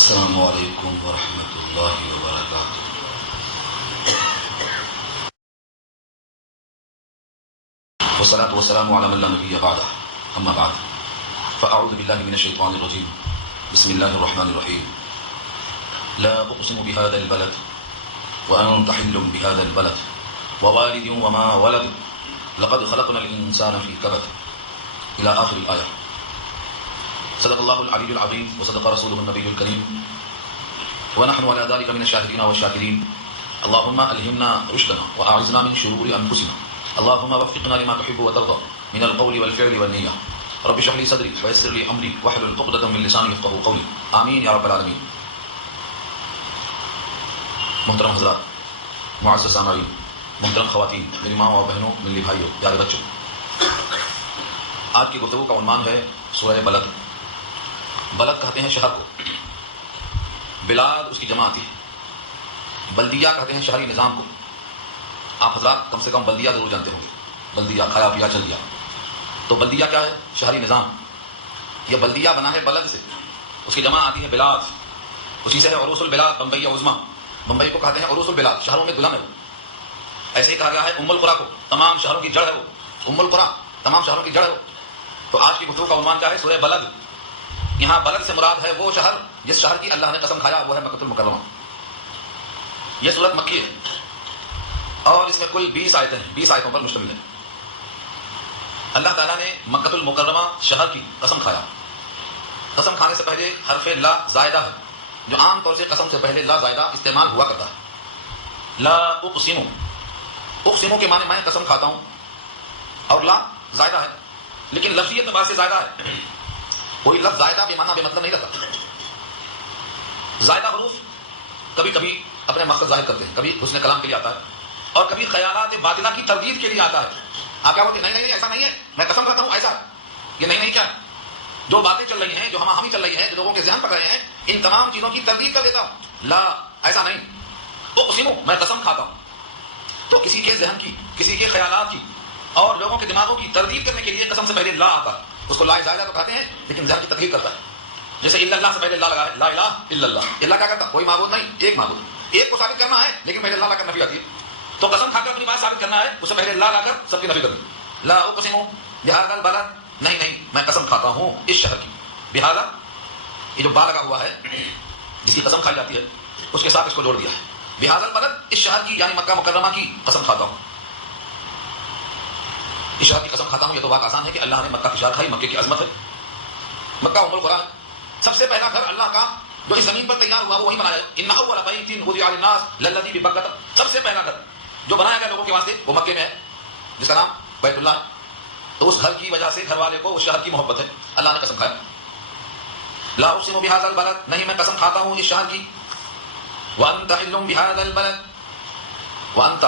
السلام علیکم ورحمۃ اللہ وبرکاتہ۔ والصلاة والسلام على من لا نبي بعده، أما بعد فأعوذ بالله من الشيطان الرجيم، بسم الله الرحمن الرحيم. لا أقسم بهذا البلد وأنت حل بهذا البلد ووالد وما ولد لقد خلقنا الإنسان في كبد إلى آخر الآية. صدق الله العلي العظيم وصدق رسوله النبي الكريم ونحن على ذلك من الشاهدين والشاكرين. اللهم ألهمنا رشدنا وأعذنا من شرور أنفسنا. اللهم وفقنا لما تحب وترضى من القول والفعل والنية. رب اشرح لي صدري ويسر لي أمري واحلل عقدة من لساني يفقهوا قولي. آمين يا رب العالمين. محترم حضرات، معزز سامعین، محترم خواتین، میری ماں اور بہنوں، میری بھائیوں، پیارے بچوں، آج کی گفتگو کا عنوان ہے سورہ بلد۔ بلد کہتے ہیں شہر کو، بلاد اس کی جمع آتی ہے، بلدیہ کہتے ہیں شہری نظام کو۔ آپ حضرات کم سے کم بلدیہ ضرور جانتے ہوں گے، بلدیہ کھایا پیا چل دیا۔ تو بلدیہ کیا ہے؟ شہری نظام۔ یہ بلدیہ بنا ہے بلد سے، اس کی جمع آتی ہے بلاد، اسی سے ہے عروس البلاد، بمبئی عظمیٰ۔ بمبئی کو کہتے ہیں عروس البلاد، شہروں میں دلہن ہے۔ ایسے ہی کہا گیا ہے ام القریٰ کو، تمام شہروں کی جڑ ہے وہ، ام القریٰ تمام شہروں کی جڑ ہے وہ۔ تو آج کی گفتگو کا عنوان کیا ہے؟ سورہ بلد۔ یہاں بلد سے مراد ہے وہ شہر جس شہر کی اللہ نے قسم کھایا، وہ ہے مکہ المکرمہ۔ یہ سورت مکی ہے اور اس میں کل 20 آیتیں ہیں، 20 آیتوں پر مشتمل ہے۔ اللہ تعالیٰ نے مکہ المکرمہ شہر کی قسم کھایا۔ قسم کھانے سے پہلے حرف لا زائدہ ہے، جو عام طور سے قسم سے پہلے لا زائدہ استعمال ہوا کرتا ہے۔ لا اقسم، اقسم کے معنی میں قسم کھاتا ہوں، اور لا زائدہ ہے، لیکن لفظیت میں بات سے زائدہ ہے۔ کوئی لفظ زائدہ بے معنی بے مطلب نہیں رہتا۔ زائدہ حروف کبھی کبھی اپنے مقصد ظاہر کرتے ہیں، کبھی حسن کلام کے لیے آتا ہے اور کبھی خیالات باطلہ کی تردید کے لیے آتا ہے۔ آپ کیا بولتے ہیں؟ نہیں ایسا نہیں ہے، میں قسم کھاتا ہوں ایسا، یہ نہیں کیا جو باتیں چل رہی ہیں، جو ہم چل رہی ہیں، جو لوگوں کے ذہن پکڑ رہے ہیں، ان تمام چیزوں کی تردید کر دیتا ہوں۔ لا، ایسا نہیں، اقسم، میں قسم کھاتا ہوں۔ تو کسی کے ذہن کی، کسی کے خیالات کی اور لوگوں کے دماغوں کی تردید کرنے کے لیے قسم سے پہلے لا آتا ہے۔ اس کو لا زائدہ تو کہتے ہیں، لیکن ذہن کی تردید کرتا ہے۔ جیسے الا اللہ سے پہلے لا لگا ہے، لا الہ الا اللہ۔ اللہ کیا کرتا؟ کوئی معبود نہیں، ایک معبود، ایک کو ثابت کرنا ہے، لیکن پہلے لا لا کر نفی آتی ہے۔ تو قسم کھا کر اپنی بات ثابت کرنا ہے، اس سے پہلے لا لا کر سب کی نفی کرنی۔ لا اقسم بہذا البلد، نہیں میں قسم کھاتا ہوں اس شہر کی۔ بہذا، یہ جو با لگا ہوا ہے جس کی قسم کھائی جاتی ہے، اس کے ساتھ اس کو جوڑ دیا ہے۔ بہذا البلد، اس شہر کی یعنی مکہ مکرمہ کی قسم کھاتا ہوں۔ اس شہر کی قسم کھاتا ہوں، یہ تو بات آسان ہے کہ اللہ نے مکہ کی شہر کھائی، مکے کی عظمت ہے، مکہ ام القریٰ ہے۔ سب سے پہلا گھر اللہ کا جو اس زمین پر تیار ہوا وہ وہی بنایا ہے۔ ان اول بیت وضع للناس للذی ببکہ، سب سے پہلا گھر جو بنایا گیا لوگوں کے واسطے وہ مکے میں ہے، جس کا نام بیت اللہ ہے۔ تو اس گھر کی وجہ سے گھر والے کو اس شہر کی محبت ہے، اللہ نے قسم کھایا۔ لا اقسم بهذا البلد، نہیں میں قسم کھاتا ہوں اس شہر کی۔ وانت حل بهذا البلد، وانت،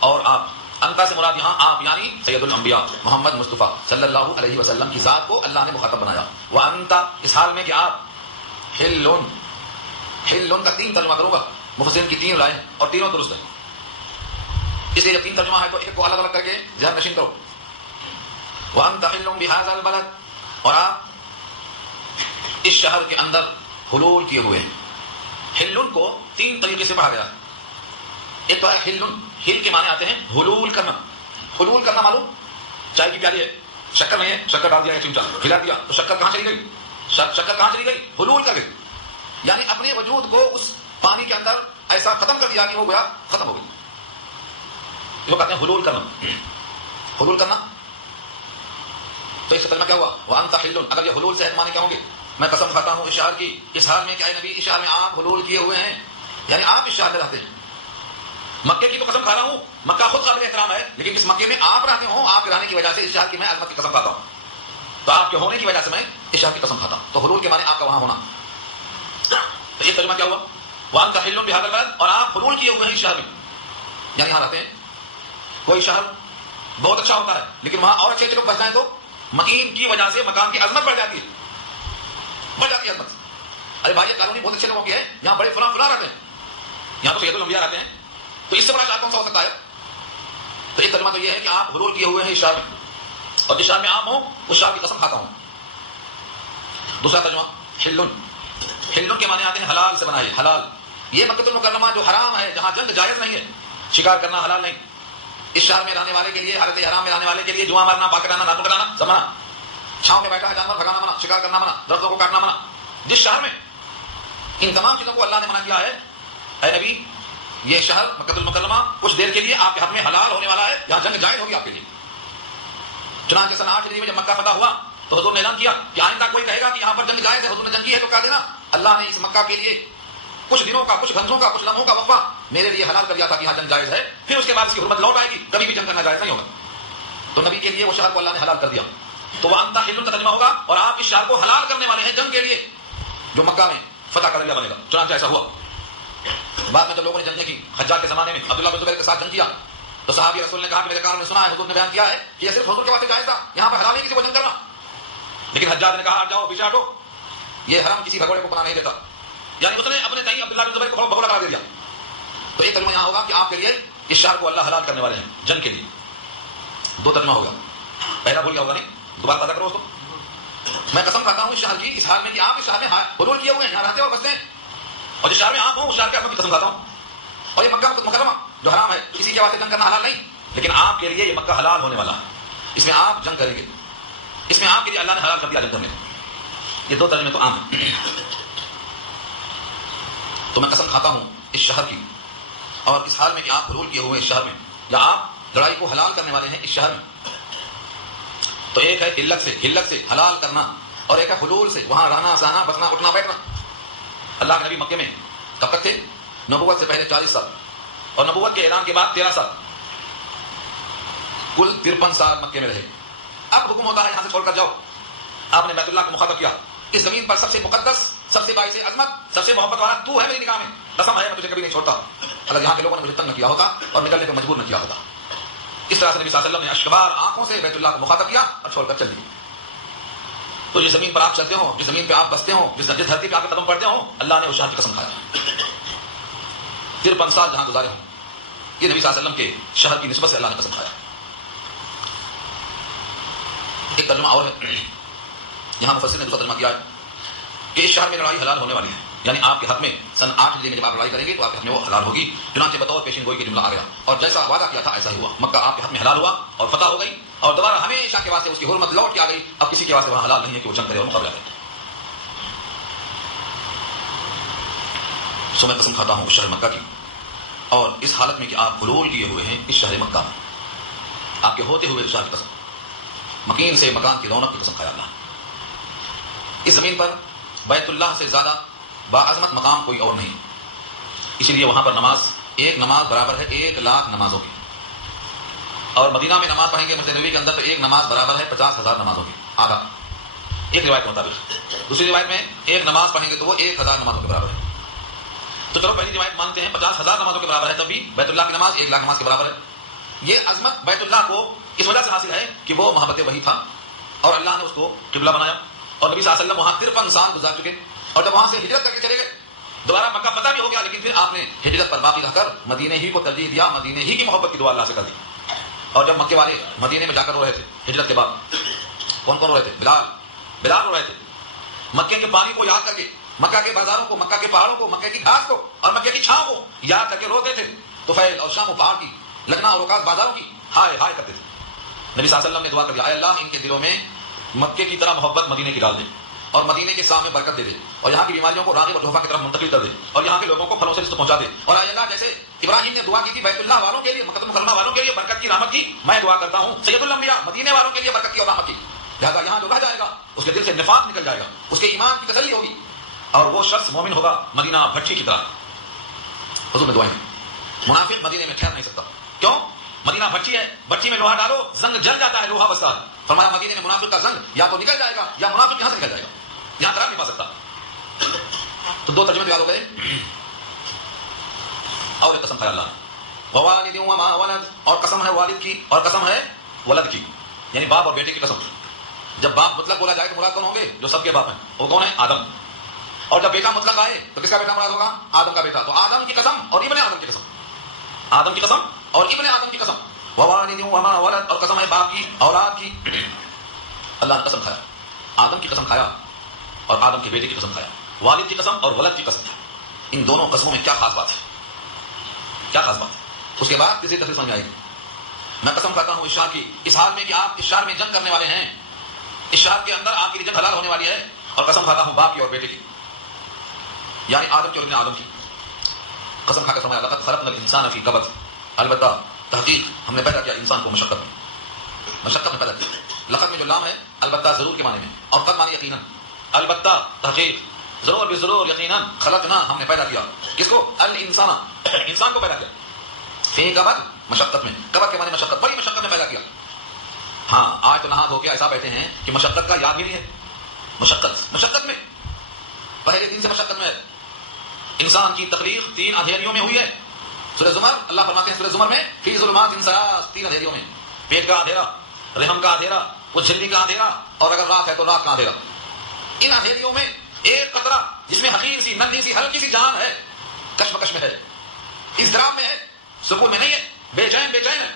اور آپ، انت سے مراد یہاں آپ یعنی سید الانبیاء محمد مصطفیٰ صلی اللہ علیہ وسلم کی ذات کو اللہ نے مخاطب بنایا۔ وانت، اس حال میں کہ آپ، حلون، حلون کا 3 ترجمہ کروں گا، مفسرین کی 3 رائے اور تینوں درست ہیں، اس لیے جب 3 ترجمہ ہے تو ایک کو الگ الگ کر کے ذہن نشین کرو۔ وانت حل بهذا البلد، اور آپ اس شہر کے اندر حلول کیے ہوئے ہیں۔ حلون کو 3 طریقے سے پڑھا گیا ہے۔ ایک تو ہے حلون، ہل کے معنی آتے ہیں حلول کرنا۔ حلول کرنا معلوم، چائے کی پیالی ہے، شکر نہیں ہے، شکر ڈال دیا ایک چمچہ، ہلا دیا تو شکر کہاں چلی گئی؟ شکر کہاں چلی گئی؟ حلول کر گئی، یعنی اپنے وجود کو اس پانی کے اندر ایسا ختم کر دیا کہ وہ گویا ختم ہو گئی۔ وہ کہتے ہیں حلول کرنا، حلول کرنا۔ تو اس کا ترجمہ کیا ہوا؟ وانت حل، اگر یہ حلول سے معنی کیا ہوں گے؟ میں قسم کھاتا ہوں اس شہر کی، اس حال میں کہ اے نبی اس شہر میں آپ حلول کیے ہوئے ہیں، یعنی آپ اس شہر میں رہتے ہیں۔ مکے کی تو قسم کھا رہا ہوں، مکہ خود قابل احترام ہے، لیکن اس مکے میں آپ رہتے ہوں، آپ کے رہنے کی وجہ سے اس شہر کی میں عظمت کی قسم کھاتا ہوں۔ تو آپ کے ہونے کی وجہ سے میں اس شہر کی قسم کھاتا ہوں۔ تو حلول کے معنی آپ کا وہاں ہونا۔ تو یہ ترجمہ کیا ہوا؟ وانت حل بهذا البلد، اور آپ حلول کیے ہوئے ہیں اس شہر میں، یعنی یہاں رہتے ہیں۔ کوئی شہر بہت اچھا ہوتا ہے لیکن وہاں اور اچھے لوگ بچ جائیں تو مکین کی وجہ سے مکان کی عظمت بڑھ جاتی ہے، بڑھ جاتی ہے عظمت۔ ارے بھائی یہ کالونی بہت اچھے لوگوں کی ہے، یہاں بڑے فلاں فلاں رہتے ہیں، یہاں تو سید الانبیاء رہتے ہیں، تو اس سے بڑا شہر کون سا ہو سکتا ہے؟ تو ایک ترجمہ تو یہ ہے کہ آپ حلول کیے ہوئے ہیں اس شہر میں، اور جس شہر میں آپ ہوں اس شہر کی قسم کھاتا ہوں۔ دوسرا ترجمہ حلون، حل کے معنی آتے ہیں حلال سے بنائے، حلال. یہ مکہ المکرمہ جو حرام ہے، جہاں جنگ جائز نہیں ہے، شکار کرنا حلال نہیں. اس شہر میں رہنے والے کے لیے، حالت احرام میں رہنے والے کے لیے جوا مارنا، پاک کرانا، ناخن کٹانا سب منع. چھاؤں میں بیٹھا ہے جانور بھگانا منع، شکار کرنا منع، درختوں کو کاٹنا منع. جس شہر میں ان تمام چیزوں کو اللہ نے منع کیا ہے، اے نبی یہ شہر مکہ المکرمہ کچھ دیر کے لیے آپ کے حق میں حلال ہونے والا ہے، یہاں جنگ جائز ہوگی آپ کے لیے. چنانچہ سن 8 ہجری میں جب مکہ فتح ہوا تو حضور نے اعلان کیا کہ آئندہ کوئی کہے گا کہ یہاں پر جنگ جائز ہے، حضور نے جنگ کی ہے تو کہہ دینا اللہ نے اس مکہ کے لیے کچھ دنوں کا، کچھ گھنٹوں کا، کچھ لمحوں کا وقفہ میرے لیے حلال کر دیا تھا کہ یہاں جنگ جائز ہے، پھر اس کے بعد اس کی حرمت لوٹ آئے گی، کبھی بھی جنگ کرنا جائز نہیں ہوگا. تو نبی کے لیے وہ شہر کو اللہ نے حلال کر دیا. تو وہ انتا حل کا ترجمہ ہوگا اور آپ اس شہر کو حلال کرنے والے ہیں جنگ کے لیے، جو مکہ میں فتح کر لیا بنے گا. چنانچہ ایسا ہوا. بعد میں جب لوگوں نے جنگیں کی، حجاج کے زمانے میں عبداللہ بن زبیر کے ساتھ جنگ کیا تو صحابی رسول نے کہا کہ میرے کانوں میں سنا ہے، حضور نے بیان کیا ہے کہ یہ صرف حضور کے واسطے جائز تھا، یہاں پر حلال نہیں کسی کو جنگ کرنا. لیکن حجاج نے کہا ہٹ جاؤ، پیچھے ہٹو، یہ حرام کسی بھگوڑے کو پناہ نہیں دیتا. یعنی اس نے اپنے تئیں عبداللہ بن زبیر کو بھگوڑا قرار دے دیا. تو ایک ترجمہ یہاں ہوگا کہ آپ کے لیے اس شہر کو اللہ حلال کرنے والے ہیں جنگ کے لیے. دو ترجمہ ہوگا. پہلا بھول گیا ہوگا نہیں، دوبارہ تازہ کرو اس کو. میں قسم کھاتا ہوں اس شہر کی، اس حال میں کہ آپ اس شہر میں حلول کیے ہوئے ہیں، یہاں رہتے اور بستے ہیں، اور جس شہر میں آپ ہوں اس شہر کے حق میں قسم کھاتا ہوں. اور یہ مکہ مکرمہ جو حرام ہے، کسی کے واسطے جنگ کرنا حلال نہیں، لیکن آپ کے لیے یہ مکہ حلال ہونے والا ہے، اس میں آپ جنگ کریں گے، اس میں آپ کے لیے اللہ نے حلال کر دیا جنگ کرنے کو. یہ دو ترجمے تو عام ہیں. تو میں قسم کھاتا ہوں اس شہر کی اور اس حال میں کہ آپ حلول کیے ہوئے اس شہر میں، یا آپ لڑائی کو حلال کرنے والے ہیں اس شہر میں. تو ایک ہے حلت سے حلال کرنا، اور ایک ہے حلول سے وہاں رہنا سہنا بسنا اٹھنا بیٹھنا. اللہ کے نبی مکے میں کب تک تھے؟ نبوت سے پہلے 40 سال، اور نبوت کے اعلان کے بعد 13 سال، کل 53 سال مکے میں رہے. اب حکم ہوتا ہے یہاں سے چھوڑ کر جاؤ. آپ نے بیت اللہ کو مخاطب کیا، اس زمین پر سب سے مقدس، سب سے باعث عظمت، سب سے محبت والا تو ہے میری نگاہ میں، قسم ہے میں تجھے کبھی نہیں چھوڑتا. اگر یہاں کے لوگوں نے مجھے تنگ نہ کیا ہوتا اور نکلنے کو مجبور نہ کیا ہوتا. اس طرح سے نبی صلی اللہ علیہ وسلم نے اشکبار آنکھوں سے بیت اللہ کو مخاطب کیا اور چھوڑ کر چل دیے. تو جس زمین پر آپ چلتے ہو، جس زمین پہ آپ بستے ہو، جس دھرتی پہ آپ کے قدم پڑتے ہو، اللہ نے اس شہر کی قسم کھایا. 53 سال جہاں گزارے ہوں، یہ نبی صلی اللہ علیہ وسلم کے شہر کی نسبت سے اللہ نے قسم کھایا. ایک ترجمہ اور ہے، یہاں مفسر نے دوسرا ترجمہ کیا ہے کہ اس شہر میں لڑائی حلال ہونے والی ہے، یعنی آپ کے حق میں سن 8 ہجری میں جب آپ لڑائی کریں گے تو آپ کے حق میں وہ حلال ہوگی. چنانچہ بطور پیشین گوئی کے جملہ آ گیا، اور جیسا وعدہ کیا تھا ایسا ہی ہوا. مکہ آپ کے حق میں حلال ہوا اور فتح ہو گئی، اور دوبارہ ہمیشہ کے واسطے اس کی حرمت لوٹ کے آ گئی. اب کسی کے واسطے وہاں حلال نہیں ہے کہ وہ جنگ کرے اور مقابلہ کرے. سو میں قسم کھاتا ہوں اس شہر مکہ کی، اور اس حالت میں کہ آپ حلول کیے ہوئے ہیں اس شہر مکہ میں، آپ کے ہوتے ہوئے شہر کی قسم، مکین سے مکان کی رونق کی قسم کھایا اللہ. اس زمین پر بیت اللہ سے زیادہ باعظمت مقام کوئی اور نہیں، اسی لیے وہاں پر نماز، ایک نماز برابر ہے 1,00,000 نمازوں کی. اور مدینہ میں نماز پڑھیں گے مسجد نبوی کے اندر تو ایک نماز برابر ہے 50,000 نمازوں کی، آدھا، ایک روایت کے مطابق. دوسری روایت میں ایک نماز پڑھیں گے تو وہ 1,000 نمازوں کے برابر ہے. تو چلو پہلی روایت مانتے ہیں 50,000 نمازوں کے برابر ہے، تب بھی بیت اللہ کی نماز 1,00,000 نماز کے برابر ہے. یہ عظمت بیت اللہ کو اس وجہ سے حاصل ہے کہ وہ محبت وحی تھا اور اللہ نے اس کو قبلہ بنایا. اور نبی صلی اللہ علیہ وسلم وہاں 53 سال گزار چکے، اور جب وہاں سے ہجرت کر کے چلے گئے، دوبارہ مکہ فتح بھی ہو گیا، لیکن پھر آپ نے ہجرت پر باقی رہ کر مدینے ہی کو ترجیح دیا، مدینے ہی کی محبت کی دعا اللہ سے کر دی. اور جب مکے والے مدینے میں جا کر رو رہے تھے ہجرت کے بعد، کون کون رو رہے تھے؟ بلال رو رہے تھے، مکے کے پانی کو یاد کر کے، مکہ کے بازاروں کو، مکہ کے پہاڑوں کو، مکے کی گھاس کو اور مکے کی چھاؤں کو یاد کر کے روتے تھے. طفیل اور شام و پہاڑ کی، لگنا اور اوقات بازاروں کی ہائے ہائے کرتے تھے. نبی صلی اللہ علیہ وسلم نے دعا کر دیا، اے اللہ ان کے دلوں میں مکے کی طرح محبت مدینے کی ڈال دے، اور مدینے کے سامنے برکت دے دے، اور یہاں کی بیماریوں کو راغب اور جوفا کی طرف منتقل کر دے، اور یہاں کے لوگوں کو پھلوں سے رزق پہنچا دے. اور اے اللہ جیسے ابراہیم نے دعا کی تھی بیت اللہ والوں کے لیے، مکہ مکرمہ والوں کے لیے برکت کی، رحمت کی، میں دعا کرتا ہوں سید الانبیاء مدینے والوں کے لیے برکت کی اور رحمت کی. لہٰذا یہاں جو رہ جائے گا اس کے دل سے نفاق نکل جائے گا، اس کے ایمان کی تسلی ہوگی، اور وہ شخص مومن ہوگا مدینہ بھٹی کی طرح. حضور میں دعائیں، منافق مدینے میں ٹھہر نہیں سکتا. کیوں؟ مدینہ بھٹی ہے، بھٹی میں لوہا ڈالو زنگ جل جاتا ہے، لوہا بستا ہے. فرمایا مدینے میں منافق کا زنگ یا تو نکل جائے گا یا منافق یہاں سے نکل جائے گا، یہاں قرار نہیں پا سکتا. تو دو ترجمے تیار ہو گئے. اور ایک قسم کھایا اللہ نے، ووالد وما ولد، اور قسم ہے والد کی اور قسم ہے ولد کی، یعنی باپ اور بیٹے کی قسم. جب باپ مطلق بولا جائے تو مراد کون ہوں گے؟ جو سب کے باپ ہیں، وہ کون ہے؟ آدم. اور جب بیٹا مطلق آئے تو کس کا بیٹا مراد ہوگا؟ آدم کا بیٹا. تو آدم کی قسم اور ابن آدم کی قسم، آدم کی قسم اور ابن آدم کی قسم. ووالد وما ولد، اور قسم ہے باپ کی اولاد کی. اللہ نے قسم کھایا، آدم کی قسم کھایا اور آدم کے بیٹے کی قسم کھایا. والد کی قسم اور ولد کی قسم، ان دونوں قسموں میں کیا خاص بات ہے؟ کیا خاص بات ہے؟ اس کے بعد کسی تفصیل سمجھ میں آئے گی۔ میں قسم کھاتا ہوں اس شہر کی، اس حال میں کہ آپ اس شہر میں جنگ کرنے والے ہیں، اس شہر کے اندر آپ کی جنگ حلال ہونے والی ہے، اور قسم کھاتا ہوں باپ کی اور بیٹے کی، یعنی آدم کی اور ابن آدم کی۔ قسم کھا کر فرمایا لقد خلقنا الانسان فی کبد، البتہ تحقیق ہم نے پیدا کیا انسان کو مشقت میں پیدا کیا۔ لقد میں جو لام ہے البتہ ضرور کے معنی میں، اور قد معنی یقیناً، البتہ تحقیق، ضرور بضرور یقیناً، خلقنا ہم نے پیدا کیا، کس کو؟ الانسان، انسان کو پیدا کیا، فی کبد مشقت میں، کبد کے معنی مشقت، بڑی مشقت میں پیدا کیا۔ ہاں آج تو نہا دھو کے ایسا بیٹھے ہیں کہ مشقت کا یاد بھی نہیں ہے، مشقت میں، پہلے دن سے مشقت میں ہے۔ انسان کی تخلیق 3 اندھیریوں میں ہوئی ہے۔ سورہ زمر اللہ فرماتے ہیں سورہ زمر میں فی ظلمات ثلاث، 3 اندھیریوں میں، پیٹ کا اندھیرا، رحم کا اندھیرا، وہ جھلی کا اندھیرا، اور اگر رات ہے تو رات کا اندھیرا۔ ان اندھیریوں میں ایک قطرہ جس میں حقیر سی ننھی سی ہلکی سی جان ہے، کشمکش میں ہے، اضطراب میں ہے، سکون میں نہیں ہے، بے چین ہے،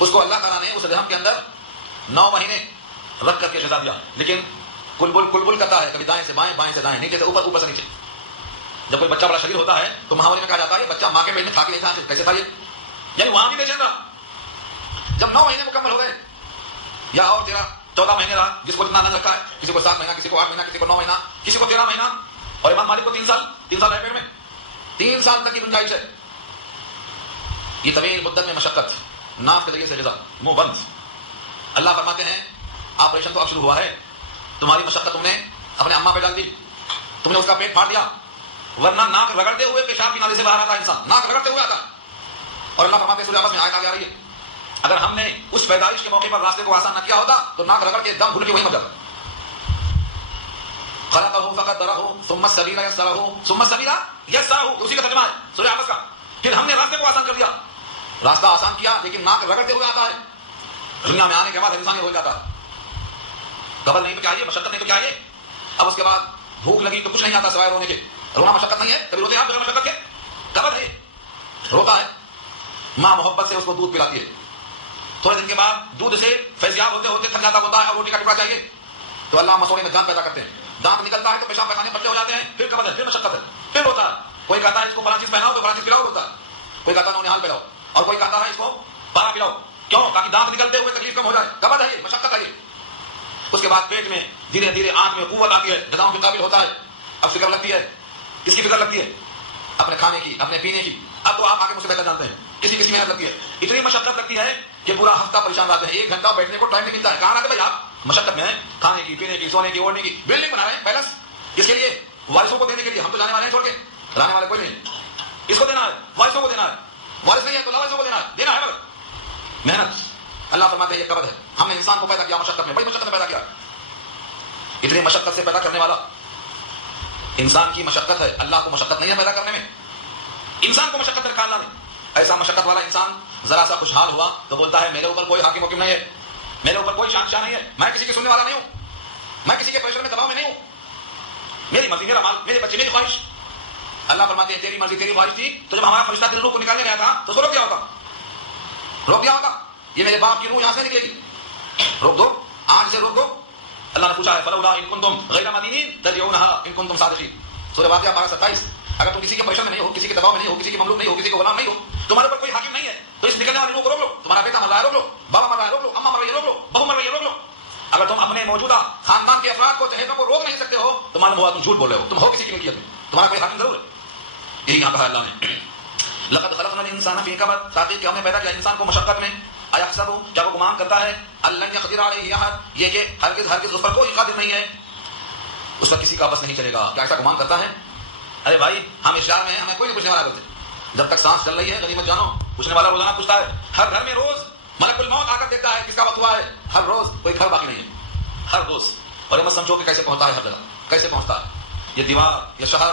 اس کو اللہ تعالیٰ نے اس رحم کے اندر 9 مہینے رکھ کر کے غذا دیا، لیکن کلبل کرتا ہے، کبھی دائیں سے بائیں، بائیں سے دائیں، نیچے سے اوپر، اوپر سے نیچے۔ جب کوئی بچہ بڑا شریر ہوتا ہے تو محاورے میں کہا جاتا ہے بچہ ماں کے پیٹ میں کھا کے نہیں تھا، کیسے تھا یہ؟ یعنی وہاں بھی بے چین رہا۔ جب 9 مہینے مکمل ہو گئے، یا اور 14 مہینے رہا، جس کو اتنا نہ رکھا ہے، کسی کو 7 مہینہ، کسی کو 8 مہینہ، کسی کو 9 مہینہ، کسی کو 13 مہینہ، اور امام مالک کو 3 سال ہے پیٹ میں، 3 سال تک کی گنجائش ہے۔ یہ طویل مدت میں مشقت، ناف کے ذریعے سے غذا، منہ بند۔ اللہ فرماتے ہیں آپریشن تو اب شروع ہوا ہے، تمہاری مشقت تم نے اپنے اماں پہ ڈال دی، تم نے اس کا پیٹ پھاڑ دیا، ورنہ ناک رگڑتے ہوئے پیشاب کی نالی سے باہر آتا انسان، ناک رگڑتے ہوئے آتا۔ اور اللہ فرماتے ہیں سورہ آبس میں آیت آگے آ رہی ہے، اگر ہم نے اس پیدائش کے موقع پر راستے کو آسان نہ کیا ہوتا تو ناک رگڑ کے دم گھل کے وہیں مر جاتا۔ خلقہ فقدرہ ثم السبیل یسرہ، ثم السبیل یسرہ، اسی کا ترجمہ ہے سورہ آبس کا۔ پھر ہم نے راستے کو آسان کر دیا، راستہ آسان کیا لیکن ناک رگڑتے ہوئے آتا ہے۔ دنیا میں آنے کے بعد انسان یہ ہو جاتا ہے، قبر نہیں تو کیا ہے، مشقت نہیں تو کیا ہے۔ اب اس کے بعد بھوک لگی تو کچھ نہیں آتا سوائے رونے کے، رونا مشقت نہیں ہے، کبھی روتے ہیں آپ بغیر مشقت کے؟ قبر ہے، روتا ہے، ماں محبت سے اس کو دودھ پلاتی ہے، تھوڑے دن کے بعد دودھ سے فیضیاب ہوتے ہوتے تھک جاتا ہوتا ہے اور روٹی کا ٹکڑا چاہیے، تو اللہ مسوڑے میں دانت پیدا کرتے ہیں، دانت نکلتا ہے تو پیشاب پیخانے بچے ہو جاتے ہیں، پھر قبر ہے، پھر مشقت ہے، پھر روتا ہے۔ کوئی کہتا ہے اس کو فلاں چیز پہناؤ تو فلاں چیز پلاؤ، روتا ہے۔ کوئی کہتا ہے نونہال پلاؤ، اور کوئی کہتا ہے اس کو پارا پلاؤ، کیوں؟ تاکہ دانت نکلتے ہوئے تکلیف کم ہو جائے۔ قبر ہے یہ، مشقت ہے یہ۔ اس کے بعد پیٹ میں دھیرے دھیرے آنکھ میں قوت آتی ہے، غذاؤں کے قابل ہوتا ہے۔ اب فکر لگتی ہے، کس کی فکر لگتی ہے؟ اپنے کھانے کی، اپنے پینے کی۔ اب تو آپ آگے مجھ سے بہتر جانتے ہیں کسی محنت لگتی ہے، اتنی مشقت لگتی ہے کہ پورا ہفتہ پریشان رہتے ہیں، 1 گھنٹہ بیٹھنے کو ٹائم نہیں ملتا ہے۔ کہاں رہتے بھائی آپ؟ مشقت میں ہیں، کھانے کی، پینے کی، سونے کی، اوڑھنے کی، بلڈنگ بنا رہے ہیں پیلس، کس کے لیے؟ وارثوں کو دینے کے لیے۔ ہم تو جانے والے ہیں چھوڑ کے، لانے والے کوئی نہیں، اس کو دینا ہے، وارثوں کو دینا ہے، وارث نہیں ہے تو لاوارثوں کو دینا ہے مگر محنت۔ اللہ فرماتے ہیں یہ قبر ہے، ہم نے انسان کو پیدا کیا مشقت میں، بڑی مشقت میں پیدا کیا۔ اتنی مشقت سے پیدا کرنے والا انسان کی مشقت ہے، اللہ کو مشقت نہیں ہے پیدا کرنے میں، انسان کو مشقت رکھا اللہ نے۔ ایسا مشقت والا انسان ذرا سا خوشحال ہوا تو بولتا ہے میرے اوپر کوئی حاکم حکم نہیں ہے، میرے اوپر کوئی شان نہیں ہے، میں کسی کی سننے والا نہیں ہوں، میں کسی کے پریشر میں دباؤ میں نہیں ہوں، میری مرضی، میرا مال، میرے بچے، میری خواہش۔ اللہ فرماتے ہیں تیری مرضی تیری خواہش تھی تو جب ہمارا فرشتہ تیرے روح کو نکالنے گیا تھا تو اس کو روک دیا ہوتا، یہ میرے باپ کی روح یہاں سے نکلے گی، روک دو، آج سے روک دو۔ اللہ نے پوچھا ہے فلولا ان کنتم غیر مدینین ترجعونها ان کنتم صادقین، سورہ واقعہ 12:27۔ اگر تم کسی کے پریشر میں نہیں ہو، کسی کے دباؤ میں نہیں ہو، کسی کے مملوک نہیں ہو، کسی کو غلام نہیں ہو، تمہارے اوپر کوئی حاکم نہیں ہے، تو اس نکلنے والی روح کو روک لو، تمہارا بیٹا مر رہا ہے روک لو، بابا مر رہا ہے روک لو، اماں مر رہی ہے روک لو، بہو مر رہی ہے روک لو۔ اگر تم اپنے موجودہ خاندان کے افراد کو چہتوں کو روک نہیں سکتے ہو تو معلوم ہوا تم جھوٹ بول رہے ہو، تم ہو کسی کی ملکیت میں، تمہارا کوئی حاکم ضرور ہے۔ یہی یہاں کہا اللہ نے لقد خلقنا الانسان فی کبد، تاکہ کہ ہم نے پیدا کیا انسان کو مشقت میں۔ ایحسب، کیا وہ گمان کرتا ہے اللہ یقدر علیہ احد، یہ کہ ہرگز اس پر کوئی قادر نہیں ہے، اس پر کسی کا بس نہیں چلے گا، کیا ایسا گمان کرتا ہے؟ ارے بھائی ہم اس شہر میں ہیں، ہمیں کوئی نہیں پوچھنے والا بولتے، جب تک سانس چل رہی ہے غنیمت جانو، پوچھنے والا روزانہ پوچھتا ہے، ہر گھر میں روز ملک الموت آ کر دیکھتا ہے کس کا وقت ہوا ہے، ہر روز کوئی گھر باقی نہیں ہے، ہر روز۔ اور یہ مت سمجھو کہ کیسے پہنچتا ہے ہر جگہ، کیسے پہنچتا ہے، یہ دیوار یہ شہر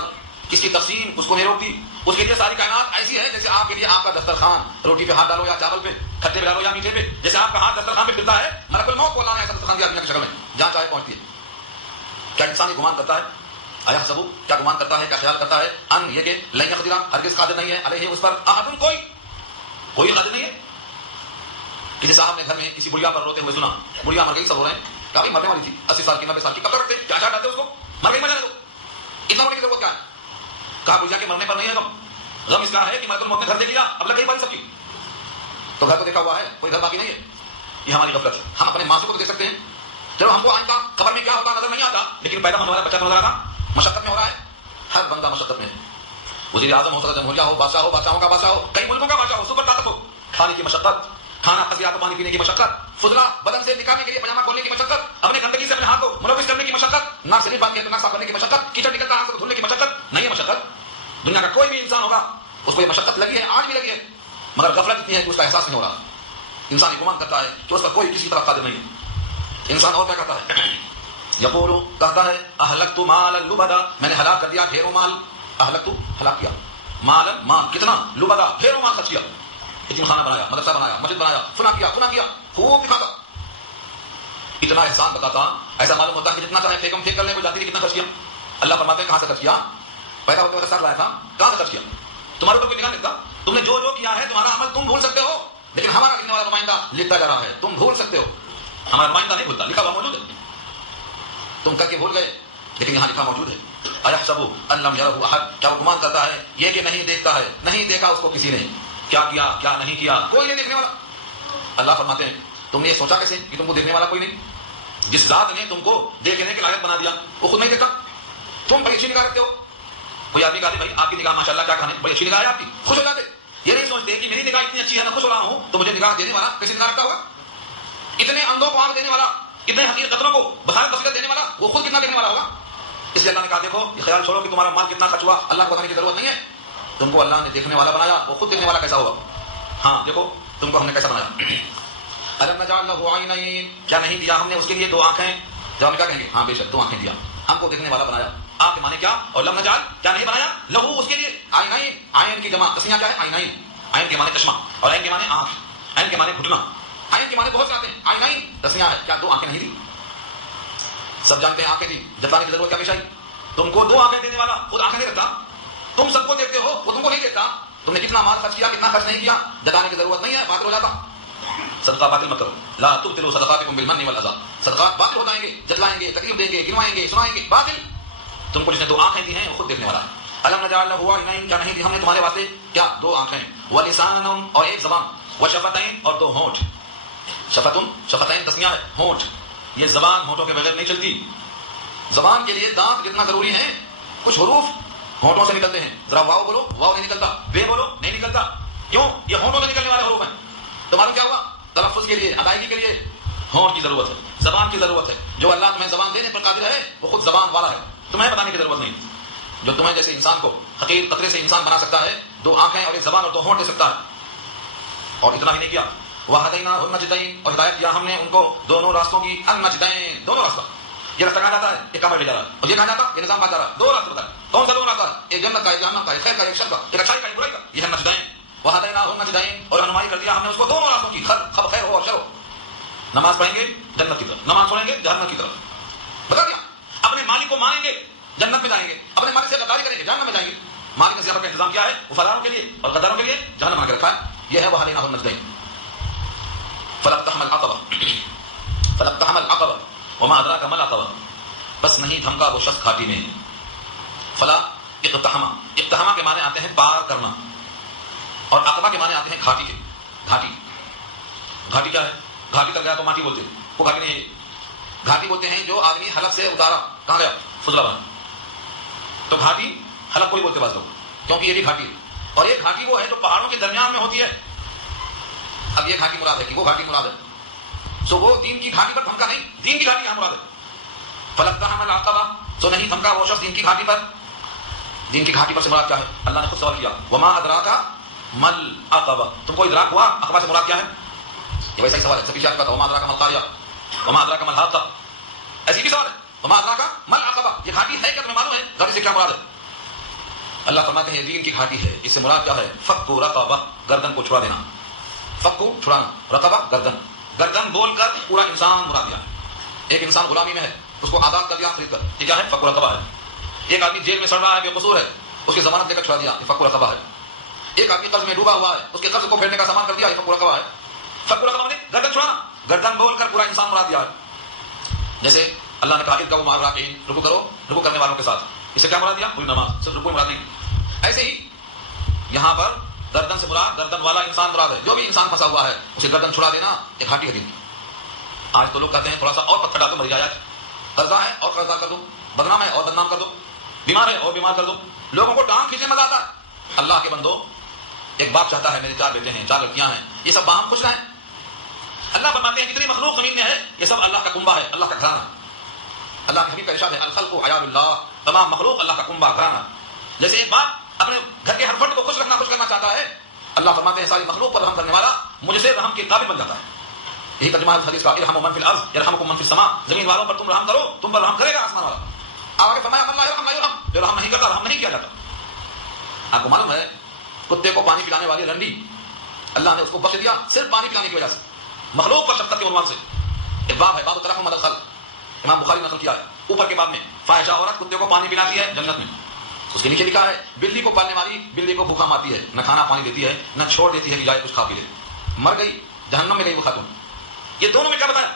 کس کی تقسیم اس کو نہیں روکتی، اس کے لیے ساری کائنات ایسی ہے جیسے آپ کے لیے آپ کا دسترخوان، روٹی پہ ہاتھ ڈالو یا چاول پہ، کھٹے پہ ڈالو یا میٹھے پہ، جیسے آپ کا ہاتھ دسترخوان پہ پھرتا ہے، ملک الموت کو اللہ نے ایسا دسترخوان دیا دنیا کی شکل میں جہاں چاہے پہنچتی ہے۔ کیا انسان یہ گمان کرتا ہے؟ ایحسب، کیا گمان کرتا ہے، کیا خیال کرتا ہے ان یہ کہ لن یقدر، ہرگز قادر نہیں ہے علیہ اس پر احد، کوئی قادر نہیں ہے۔ کسی صاحب نے گھر میں کسی بڑھیا پر روتے ہوئے سنا، بڑھیا مر گئی، سب ہو رہے ہیں، کافی مرنے والی تھی، 80 سال کی 90 سال کی، کب تک رکھتے، کیا ڈالتے اس کو، مر گئی مر جانے دو، کہا گلجا کے مرنے پر نہیں ہے غم اس کا ہے کہ ملک الموت نے گھر دیکھ لیا، اب لگ گئی بن سب کی، تو گھر کو دیکھا ہوا ہے، کوئی گھر باقی نہیں ہے. یہ ہماری غفلت ہے. ہم اپنے ماسوں کو تو دیکھ سکتے ہیں، چلو ہم کو آئندہ قبر میں کیا ہوتا نظر نہیں آتا، لیکن پیدا ہونے والا بچہ نظر آتا، مشقت میں ہو رہا ہے. ہر بندہ مشقت میں ہے. وزیر اعظم ہو، صدر جمہوریہ ہو، بادشاہ ہو، بادشاہوں کا بادشاہ ہو، کئی ملکوں کا بادشاہ ہو، سپر طاقت ہو، کھانے کی مشقت، کھانا پسیا پانی پینے کی مشقت، فضلہ بدن سے نکالنے کے لیے پجامہ کھولنے کی مشقت، اپنے گندگی سے اپنے ہاتھ کو ملوث کرنے کی مشقت، ناک سے باندھ کے ناک صاف کرنے کی مشقت، کیچڑ نکلتا ہاتھ سے دھلنے کی مشقت. نہیں ہے مشقت؟ دنیا کا کوئی بھی انسان ہوگا اس کو یہ مشقت لگی ہے، آج بھی لگی ہے، مگر غفلت اتنی ہے کہ اس کا احساس نہیں ہو رہا. انسان گمان کرتا ہے کہ اس کا کوئی کسی طرح قادر نہیں ہے. انسان اور کیا کرتا ہے؟ یقول کہتا ہے اہلکت مالا لبدا، میں نے ہلاک کر دیا ڈھیروں مال. اہلکت ہلاک کیا، مالا مال کتنا، لبدا ڈھیروں مال خرچ کیا، یتیم خانہ بنایا، مدرسہ بنایا، مسجد بنایا، فنا کیا خوب دکھاتا، اتنا احسان بتاتا. ایسا معلوم ہوتا ہے کہ جتنا چاہے پھینکم پھینک کر لے، کوئی جاتی نہیں کتنا خرچ کیا. اللہ فرماتے ہیں کہاں سے خرچ کیا؟ پیدا ہوتے وقت ساتھ لایا تھا، کہاں سے خرچ کیا؟ تمہارے اوپر کوئی نگاہ لکھتا؟ تم نے جو کیا ہے تمہارا عمل تم بھول سکتے ہو، لیکن ہمارا لکھنے والا نمائندہ لکھتا جا رہا ہے. تم بھول سکتے ہو، ہمارا نمائندہ نہیں بھولتا، لکھا ہوا موجود ہے. تم کر کے بھول گئے لیکن یہاں لکھا موجود ہے. ایحسب ان لم یرہ احد، کیا وہ گمان کرتا ہے یہ کہ نہیں دیکھتا ہے، نہیں دیکھا اس کو کسی نے، کیا کیا کیا نہیں کیا، کوئی نہیں دیکھنے والا. اللہ فرماتے ہیں تم نے یہ سوچا کیسے کہ تم کو دیکھنے والا کوئی نہیں؟ جس ذات نے تم کو دیکھنے کے لائق بنا دیا وہ خود نہیں دیکھتا. تم بڑی اچھی نگاہ رکھتے ہو. کوئی آدمی کہا بھائی آپ کی نگاہ ماشاء اللہ کیا کہنے، بڑی اچھی نگاہ ہے آپ کی، خوش ہو جاتے. یہ نہیں سوچتے کہ میری نگاہ اتنی اچھی ہے، میں خوش ہو رہا ہوں، تو مجھے نگاہ دینے والا کیسی نگاہ رکھتا ہوگا؟ اتنے اندھوں کو آنکھ دینے والا، اتنے حقیر قدروں کو بصارت بصیرت دینے والا، وہ خود کتنا دیکھنے والا ہوگا. اس لیے اللہ نے کہا دیکھو یہ خیال چھوڑو کہ تمہارا مال کتنا خرچ ہوا، اللہ کو بتانے کی ضرورت نہیں ہے. تم کو اللہ نے دیکھنے والا بنایا، وہ خود دیکھنے والا کیسا ہوگا. ہاں دیکھو تم کو ہم نے کیسا بنایا. الم نجعل له عینین، کیا نہیں دیا ہم نے اس کے لیے دو آنکھیں؟ جب ہم کیا کہیں گے؟ ہاں بے شک دو آنکھیں دیا، ہم کو دیکھنے والا بنایا. آنکھ کے معنی کیا؟ اور لم نجعل کیا نہیں بنایا، لہو اس کے لیے عینین، عین کی جمع تسنیہ کیا ہے؟ عینین. عین کے معنی چشمہ اور عین کے معنی آنکھ، عین کے معنی گھٹنا، عین کے معنی بہت سے آتے ہیں. عینین تسنیہ ہے، کیا دو آنکھیں نہیں دی؟ سب جانتے ہیں آنکھیں دی، جتانے کی ضرورت کیا پیش آئی؟ تم کو دو آنکھیں دینے والا خود آنکھیں نہیں رکھتا. تم سب کو دیکھتے ہو، وہ تم کو نہیں دیکھتا. تم نے کتنا مال خرچ کیا کتنا خرچ نہیں کیا، جتانے کی ضرورت نہیں ہے، باطل ہو جاتا. صدقہ باطل مت کرو، لا تبطلوا صدقاتکم بالمن والأذى، صدقات باطل ہو جائیں گے، جتلائیں گے، تکلیف دیں گے، گنوائیں گے، سنائیں گے، باطل. تم کو جس نے دو آنکھیں دی ہیں وہ خود دیکھنے والا ہے. الم نجعل له عینین، کیا نہیں دی ہم نے تمہارے واسطے کیا دو آنکھیں، ولسانا اور ایک زبان، وشفتین اور دو ہونٹ. شفتین تسنیہ ہے، ہونٹ. یہ زبان ہونٹوں کے بغیر نہیں چلتی. زبان کے لیے دانت جتنا ضروری ہے، کچھ حروف ہونٹوں سے نکلتے ہیں. ذرا واو بولو، واو نہیں نکلتا، بے بولو نہیں نکلتا. کیوں؟ یہ ہونٹوں سے نکلنے والے حروف ہیں. تمہارا کیا ہوا؟ تلفظ کے لیے، ادائیگی کے لیے ہونٹ کی ضرورت ہے، زبان کی ضرورت ہے. جو اللہ تمہیں زبان دینے پر قادر ہے وہ خود زبان والا ہے، تمہیں بتانے کی ضرورت نہیں. جو تمہیں جیسے انسان کو حقیر قطرے سے انسان بنا سکتا ہے، دو آنکھیں اور ایک زبان اور دو ہونٹ دے سکتا ہے. اور اتنا ہی نہیں کیا، وَهَدَيْنَاهُ النَّجْدَيْنِ، اور ہدایت کیا ہم نے ان کو دونوں راستوں کی. النجدین دونوں راستہ، یہ راستہ کہا جاتا ہے یہ کمر لے جا رہا ہے، اور یہ کہا جاتا ہے یہ نظام بات جا رہا ہے. دو راستے بتا، کون سا دو راستہ ہے؟ ایک جنت کا، ایک جہنم کا، ایک خیر کا، ایک شر کا، ایک اچھائی کا، ایک برائی کا. یہ ہے نجدین. وَهَدَيْنَاهُ النَّجْدَيْنِ، اور رہنمائی کر دیا ہم نے اس کو دونوں راستوں کی، خیر ہو اور شر ہو. نماز پڑھیں گے جنت کی طرف، نماز پڑھیں گے جہنم کی طرف. بتا دیا. اپنے مالک کو مانیں گے جنت میں جائیں گے، اپنے مالک سے غداری کریں گے جہنم میں جائیں گے. مالک نے ضیافت کا انتظام کیا ہے، وفاداروں کے لیے اور غداروں کے لیے جہنم بنا کے رکھا ہے. یہ ہے وَهَدَيْنَاهُ النَّجْدَيْنِ. فَلَقْتَحَمَ الْعَقَبَةَ وَمَا أَدْرَاكَ مَا الْعَقَبَةُ، بس نہیں دھمکا وہ شخص گھاٹی میں. فلا اقتحم، اقتحم کے معنی آتے ہیں پار کرنا، اور عقبہ کے معنی آتے ہیں گھاٹی کے. گھاٹی، گھاٹی کیا ہے؟ گھاٹی تک گیا تو ماٹی بولتے ہیں، وہ گھاٹی نہیں ہے. گھاٹی بولتے ہیں جو آدمی حلب سے اتارا، کہاں گیا؟ فضلہ بنا. تو گھاٹی حلب کو ہی بولتے بعض لوگ، کیونکہ یہ بھی گھاٹی ہے. اور یہ گھاٹی وہ ہے جو پہاڑوں کے درمیان میں ہوتی ہے. اب یہ گھاٹی مراد ہے کہ وہ گھاٹی مراد ہے. سو وہ دین کی گھاٹی پر دھمکا نہیں، دین کی گھاٹی یہاں مراد ہے. فلقتحم العقبہ، تو نہیں دھمکا وہ شخص دین کی گھاٹی پر. دین کی گھاٹی پر سے مراد کیا ہے؟ اللہ نے خود سوال کیا، وما ادراک مل عقبہ، تم کو ادراک ہوا عقبہ سے مراد کیا ہے؟ یہ ویسا ہی سوال ہے، سبھی شاید کہتا وما ادراک مل قاریہ، وما ادراک مل حاقہ، ایسی بھی سوال ہے. وما ادراک مل عقبہ، یہ گھاٹی ہے کیا تمہیں معلوم ہے؟ گھاٹی سے کیا مراد ہے؟ اللہ فرماتے ہیں دین کی گھاٹی ہے، اس سے مراد کیا ہے؟ فک رقبہ، گردن کو چھڑا دینا. فک کو چھڑانا، رقبہ گردن، گردن بول کر پورا انسان مراد دیا. ایک انسان غلامی میں ہے، اس کو آزاد کر دیا خرید کر، یہ کیا ہے؟ فک رقبہ ہے. ایک آدمی جیل میں سڑ رہا ہے، بے قصور ہے، اس کی ضمانت دے کر چھڑا دیا، یہ فک رقبہ ہے. ایک آدمی قرض میں ڈوبا ہوا ہے، اس کے قرض کو پھیرنے کا سامان کر دیا، یہ فک رقبہ ہے. فک رقبہ نے گردن چھڑانا، گردن بول کر پورا انسان مراد دیا ہے. جیسے اللہ نے کہا ارکعوا مع الراکعین، رکوع کرو رکوع کرنے والوں کے ساتھ. اس سے کیا مراد دیا؟ پوری نماز، صرف رکوع مراد نہیں. ایسے ہی یہاں پر گردن سے مراد گردن والا انسان مراد ہے. جو بھی انسان پھنسا ہوا ہے اسے گردن چھڑا دینا ایک ہاٹی حدیث. آج تو لوگ کہتے ہیں تھوڑا سا اور پتھر ڈال دو مر جائے, قرضہ ہے اور قرضہ کر دو, بدنام ہے اور بدنام کر دو, بیمار ہے اور بیمار کر دو. لوگوں کو ٹانگ کھینچنے مزہ آتا ہے. اللہ کے بندو, ایک باپ چاہتا ہے میرے 4 بیٹے ہیں, 4 لڑکیاں ہیں, یہ سب باہم خوش رہیں. اللہ فرماتے ہیں جتنی مخلوق زمین میں ہے یہ سب اللہ کا کنبہ ہے, اللہ کا گھرانہ. اللہ کے حبیب کا ارشاد ہے الخلق عیال اللہ, تمام مخلوق اللہ کا کنبہ گھرانہ. جیسے ایک باپ اپنے گھر کے ہر فرد کو خوش کرنا چاہتا ہے, اللہ فرماتے ہیں ساری مخلوق پر رحم کرنے والا مجھ سے رحم کے قابل بن جاتا ہے. یہی ترجمہ ہے حدیث کا, ارحموا من فی الارض یرحمکم من فی السماء. زمین والوں پر تم رحم کرو, تم پر رحم کرے گا آسمان والا. آگے فرمایا من لا یرحم لا یرحم, جو رحم نہیں کرتا رحم نہیں کیا جاتا. آپ کو معلوم ہے کتے کو پانی پلانے والی رنڈی اللہ نے اس کو بخش دیا صرف پانی پلانے کی وجہ سے, مخلوق پر شفقت کے عنوان سے. ایک باب ہے باب ترحم الخلق, امام بخاری نقل کیا ہے. اوپر کے باب میں فاحشہ عورت کتے کو پانی پلاتی ہے جنت میں, اس کے نیچے لکھا ہے بلی کو پالنے والی بلی کو بھوکا مارتی ہے, نہ کھانا پانی دیتی ہے نہ چھوڑ دیتی ہے کہ جائے کچھ کھا پی لے, مر گئی جہنم میں گئی وہ خاتون. یہ دونوں میں کیا بتایا؟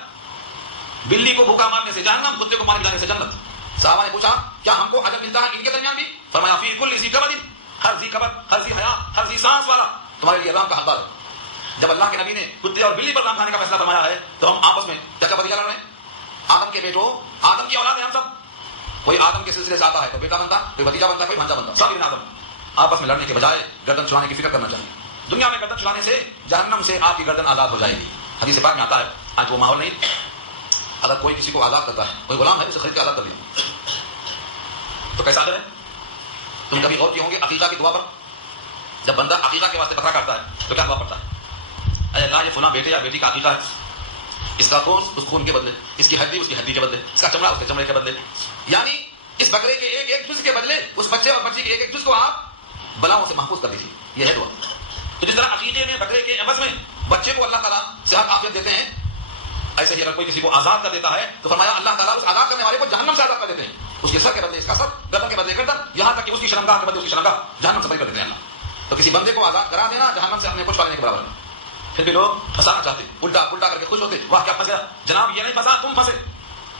بلی کو بھوکا مارنے سے جہنم, کتے کو پانی پلانے سے جنت. صحابہ نے پوچھا کیا ہم کو اجر ملتا ہے ان کے درمیان بھی؟ فرمایا فی کل ذی کبد, ہر ذی کبد, ہر ذی حیا, ہر ذی سانس والا تمہارے لیے رحم کا حقدار ہے. جب اللہ کے نبی نے کتے اور بلی پر رحم کھانے کا فیصلہ فرمایا ہے تو ہم آپس میں کیا بدیا لڑ رہے ہیں؟ آدم کے بیٹوں, آدم کی اولاد ہیں ہم سب. کوئی آدم کے سلسلے سے آتا ہے تو بیٹا بنتا, کوئی بھتیجا بنتا, کوئی بھانجا بنتا, سب ابن آدم. آپس میں لڑنے کے بجائے گردن چھڑانے کی فکر کرنا چاہیے. دنیا میں گردن چھڑانے سے جہنم سے آپ کی گردن آزاد ہو جائے گی. حدیث پاک میں آتا ہے, آج وہ ماحول نہیں, اگر کوئی کسی کو آزاد کرتا ہے, کوئی غلام ہے اسے خرید کے آزاد کر دیا تو کیسا آدر ہے؟ تم کبھی غور کیے ہوں گے عقیقہ کی دعا پر, جب بندہ عقیقہ کے واسطے بکرا کاٹتا ہے تو کیا دعا پڑتا ہے؟ اے اللہ یہ فلاں بیٹے یا بیٹی کا عقیقہ ہے, اس کا خون اس خون کے بدلے, اس کی ہڈی اس کی ہڈی کے بدلے, اس کا چمڑا اس کے چمڑے کے بدلے, یعنی اس بکرے کے ایک ایک جز کے بدلے اس بچے اور بچی کے ایک ایک جز کو آپ بلاؤں سے محفوظ کر دیجیے. یہ ہے دعا. تو جس طرح عقیقے میں بکرے کے عوض میں بچے کو اللہ تعالیٰ صحت عافیت دیتے ہیں, ایسے ہی اگر کوئی کسی کو آزاد کر دیتا ہے تو فرمایا اللہ تعالیٰ اس آزاد کرنے والے کو جہنم سے آزاد کر دیتے ہیں. اس کے سر کے بدلے اس کا سر, گردن کے بدلے گردن, یہاں تک کہ اس کی شرمگاہ کے بدلے اس کی شرمگاہ جہنم سے بری کر دیتے ہیں اللہ. تو کسی بندے کو آزاد کرا دینا جہنم سے اپنے کچھ پالنے کے برابر ہے. پھر بھی لوگ پھنسانا چاہتے, الٹا الٹا کر کے خوش ہوتے, واہ کیا پھنس گیا. جناب یہ نہیں پھنسا, تم پھنسے.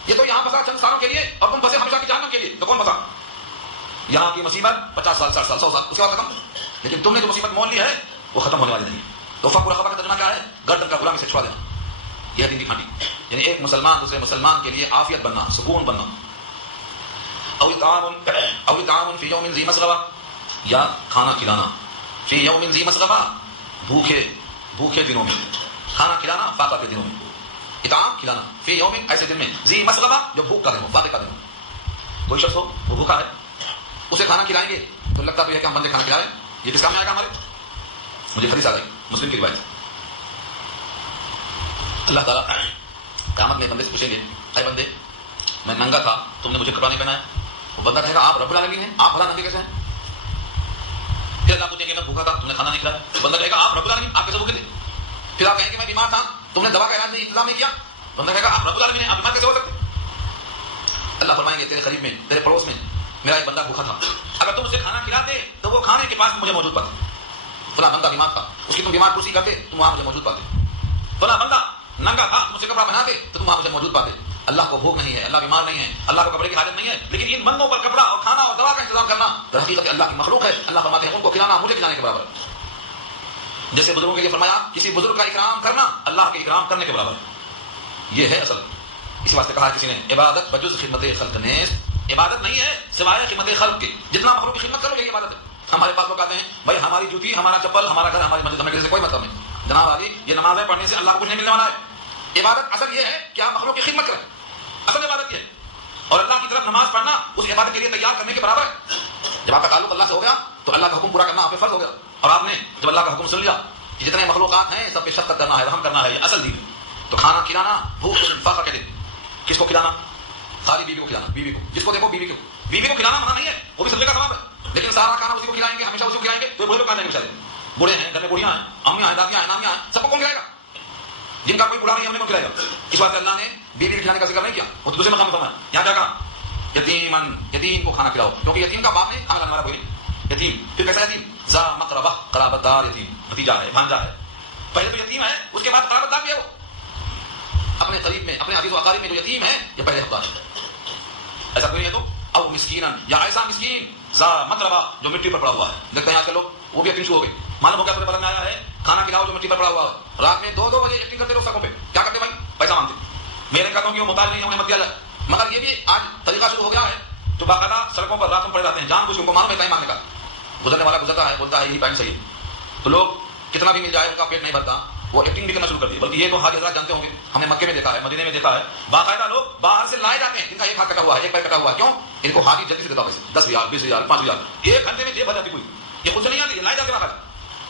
یہ تو یہاں پھنسا چند سالوں کے لیے اور تم پھنسے ہمیشہ کی جہنم کے لیے. تو کون پھنسا؟ یہاں کی مصیبت 50 سال 60 سال 100 سال اس کے بعد ختم, لیکن تم نے جو مصیبت مول لی ہے وہ ختم ہونے والی نہیں. تو فقر رقبہ کا ترجمہ کیا ہے؟ گردن کا غلامی سے چھڑا دینا. یہ دین کی کھانٹی, یعنی ایک مسلمان دوسرے مسلمان کے لیے عافیت بننا, سکون بننا. او اطعام فی یوم ذی مسغبہ, یا کھانا کھلانا فی یوم ذی مسغبہ, بھوکے دنوں میں کھانا کھلانا, فاقہ کے دنوں میں. اطعام کھلانا فی یوم ایسے دن میں, ذی مسغبہ جو بھوک کا دن ہو, فاقہ کا دن ہو. کوئی شخص ہو وہ بھوکا ہے, اسے کھانا کھلائیں گے تو لگتا تو ہے کہ ہم بندے کھانا کھلا رہے ہیں, یہ کس کام میں آئے گا ہمارے؟ مجھے حدیث آ گئی مسلم کی روایت. اللہ تعالیٰ قیامت میں بندے سے پوچھیں گے اے بندے میں ننگا تھا تم نے مجھے کپڑا نہیں پہنایا. وہ بندہ کہے گا آپ رب العالمین ہیں, آپ بھلا ننگے کیسے ہیں؟ پھر اللہ پوچھیں گے میں بھوکا تھا تم نے کھانا نہیں کھلایا. بندہ کہے گا آپ رب العالمین, آپ کیسے بھوکے تھے؟ پھر آپ کہیں گے میں بیمار تھا تم نے دوا کا علاج نہیں انتظام نہیں کیا. بندہ کہے گا آپ رب العالمین ہیں, آپ بیمار کیسے ہو سکتے؟ اللہ فرمائیں گے تیرے قریب میں تیرے پڑوس میں میرا ایک بندہ بھوکا تھا, اگر تم اسے کھانا کھلاتے تو وہ کھانے کے پاس مجھے موجود پاتے. فلاں بندہ بیمار تھا, اس کی تم بیمار پرسی کرتے تم وہاں مجھے موجود پاتے. فلاں بندہ ننگا تھا تم اسے کپڑا بناتے تو تم وہاں مجھے موجود پاتے. اللہ کو بھوک نہیں ہے, اللہ بیمار نہیں ہے, اللہ کو کپڑے کی حاجت نہیں ہے, لیکن ان بندوں پر کپڑا اور کھانا اور دوا کا انتظام کرنا در حقیقت اللہ کی مخلوق ہے. اللہ فرماتے ہیں ان کو کھلانا مجھے کھلانے کے برابر ہے. جیسے بزرگوں کے لیے فرمایا کسی بزرگ کا اکرام کرنا اللہ کے اکرام کرنے کے برابر ہے. یہ ہے اصل. اس واسطے کہا کسی نے عبادت بجز خدمت خلق نیست, عبادت نہیں ہے سوائے خدمت خلق کے. جتنا مخلوق کی خدمت کرو گے عبادت ہے. ہمارے پاس لوگ کہتے ہیں بھائی ہماری جوتی, ہمارا چپل, ہمارا گھر, ہماری مسجد, ہمیں کسی سے کوئی مطلب نہیں. جناب علی یہ نمازیں پڑھنے سے اللہ کو کچھ نہیں ملنے والا ہے. عبادت اصل یہ ہے کہ آپ مخلوق کی خدمت کریں, اصل عبادت یہ ہے. اور اللہ کی طرف نماز پڑھنا اس عبادت کے لیے تیار کرنے کے برابر ہے. جب آپ کا تعلق اللہ سے ہو گیا تو اللہ کا حکم پورا کرنا آپ پہ فرض ہو گیا. اور آپ نے جب اللہ کا حکم سن لیا کہ جتنے مخلوقات ہیں سب پہ شفقت کرنا ہے, رحم کرنا ہے, یہ اصل دین. تو کھانا کھلانا بھوک فاقہ کے دن. کس کو کھلانا؟ ساری بیوی کو کھلانا, بیوی کو, جس کو دیکھو بیوی کو کھلانا منع نہیں ہے, وہ بھی صدقے کا ثواب ہے. لیکن سارا کھانا اسی کو کھلائیں گے, ہمیشہ اسی کو کھلائیں گے تو بڑے لوگ کھا لیں گے. بیچارے بوڑھے ہیں, گھر میں بوڑھیاں ہیں, امیاں ہیں, دادیاں ہیں, نانیاں ہیں, سب کو کون کھلائے گا؟ جن کا کوئی بوڑھا نہیں ہم نے کون کھلائے گا؟ اس واسطے اللہ نے بیوی کھلانے کا ذکر نہیں کیا, وہ دوسرے مقام پر فرمایا. یہاں کیا کہا؟ یتیمن, یتیم کو کھانا کھلاؤ, کیونکہ یتیم کا باپ نہیں, کھانا کھلانے والا کوئی نہیں. یتیم پھر کیسا یتیم؟ ذا مقربہ, قرابت دار یتیم, بھتیجا ہے, بھانجا ہے. پہلے تو یتیم ہے, اس کے بعد قرابت دار بھی ہے. وہ اپنے قریب میں, اپنے عزیز و اقارب میں جو یتیم ہے یہ پہلے حقدار ہے. ایسا کوئی نہیں ہے تو او مسکینا, یا ایسا مسکین مطلب جو مٹی پر پڑا ہوا ہے. دیکھتے ہیں آج کل لوگ وہ بھی ایکٹنگ شروع ہو گئی. معلوم ہو گیا پورے بدن میں آیا ہے کھانا کھلاؤ جو مٹی پر پڑا ہوا ہے. رات میں 2-2 بجے ایکٹنگ کرتے لوگ سڑکوں پہ. کیا کرتے بھائی؟ پیسہ مانگتے. میں نہیں کہتا ہوں کہ وہ محتاج نہیں ہے انہیں مت دیا جائے, مگر یہ بھی آج طریقہ شروع ہو گیا ہے تو باقاعدہ سڑکوں پر راتوں پڑے جاتے ہیں جان کچھ ان کو معلوم ہے ٹائم مانگنے کا. گزرنے والا گزرتا ہے بولتا ہے یہی ٹائم صحیح ہے تو لوگ کتنا بھی مل جائے ان کا پیٹ نہیں بھرتا, وہ ایکٹنگ بھی کرنا شروع کر دی. بلکہ یہ تو حاجی حضرات جانتے ہوں گے, ہم نے مکے میں دیکھا ہے, مدینے میں دیکھا ہے, باقاعدہ لوگ باہر سے لائے جاتے ہیں جن کا ایک ہاتھ کٹا ہوا ہے, ایک پیر کٹا ہوا ہے. کیوں؟ ان کو حاجی جلدی سے دیتا پیسے 10,000 20,000 5,000 ایک گھنٹے میں جیب بھر جاتی کوئی. یہ خود سے نہیں آتی, لائے جاتے باہر.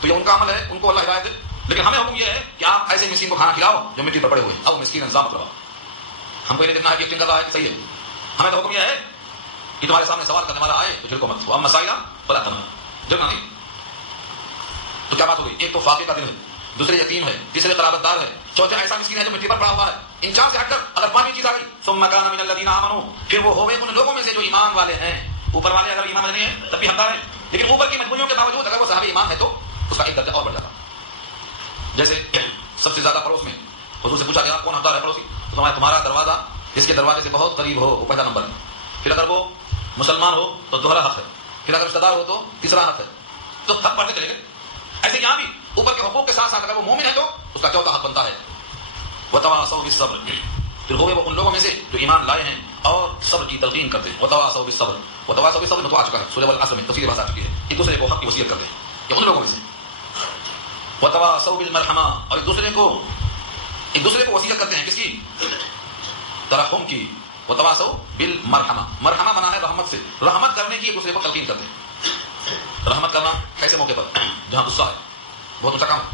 تو یہ ان کا عمل ہے, ان کو اللہ ہدایت دے. لیکن ہمیں حکم یہ ہے کہ آپ ایسے مسکین کو کھانا کھلاؤ جو مٹی پر پڑے ہوئے. اب مسکین انضام مطلب ہم کو یہ نہیں دیکھنا ہے کہ ایکٹنگ کر رہا ہے صحیح ہے. ہمیں تو حکم یہ ہے کہ تمہارے سامنے سوال کرنے والا آئے تو جھڑکو مت. اب مسائل بلا کرنا جھڑکنا نہیں. تو کیا بات ہو گئی؟ ایک تو فاقے کا دن ہے, دوسرے یتیم ہے, تیسرے قرابت دار ہے, چوتھے ایسا مسکین ہے جو مٹی پر پڑا ہوا ہے. ان چار سے ہٹ کر اگر پانچویں چیز آ گئی ثم کان من الذین آمنوا, پھر وہ ہوئے ان لوگوں میں سے جو ایمان والے ہیں. اوپر والے اگر ایمان والے نہیں ہیں تب بھی حقدار ہیں, لیکن اوپر کی مجبوریوں کے باوجود اگر وہ صاحب ایمان ہے تو اس کا ایک درجہ اور بڑھ جاتا. جیسے سب سے زیادہ پڑوس میں حضور سے پوچھا گیا کون حقدار ہے پڑوسی, تو تمہارا دروازہ جس کے دروازے سے بہت قریب ہو وہ پہلا نمبر ہے. پھر اگر وہ مسلمان ہو تو دوہرا حق ہے, پھر اگر رشتہ دار ہو تو تیسرا حق ہے. تو حق بڑھتے چلے گئے. ایسے یہاں بھی اوپر کے حقوق کے ساتھ ساتھ اگر وہ مومن ہے تو اس کا چوتھا حق بنتا ہے وتواصوا بالصبر. پھر ہوئے وہ ان لوگوں میں سے جو ایمان لائے ہیں اور صبر کی تلقین کرتے ہیں. وتواصوا بالصبر, وتواصوا بالصبر تو آ چکا ہے سورہ العصر میں تفصیل بات آ چکی ہے. ایک دوسرے کو حق کی وصیت کرتے ہیں کہ ان لوگوں میں سے. وتواصوا بالمرحمہ, اور ایک دوسرے کو وصیت کرتے ہیں کس کی؟ ترحم کی. وتواصوا بالمرحمہ, مرحمہ بنا ہے رحمت سے, رحمت کرنے کی ایک دوسرے کو تلقین کرتے ہیں. رحمت کرنا ایسے موقع پر جہاں غصہ ہے, بہت اونچا کام ہے.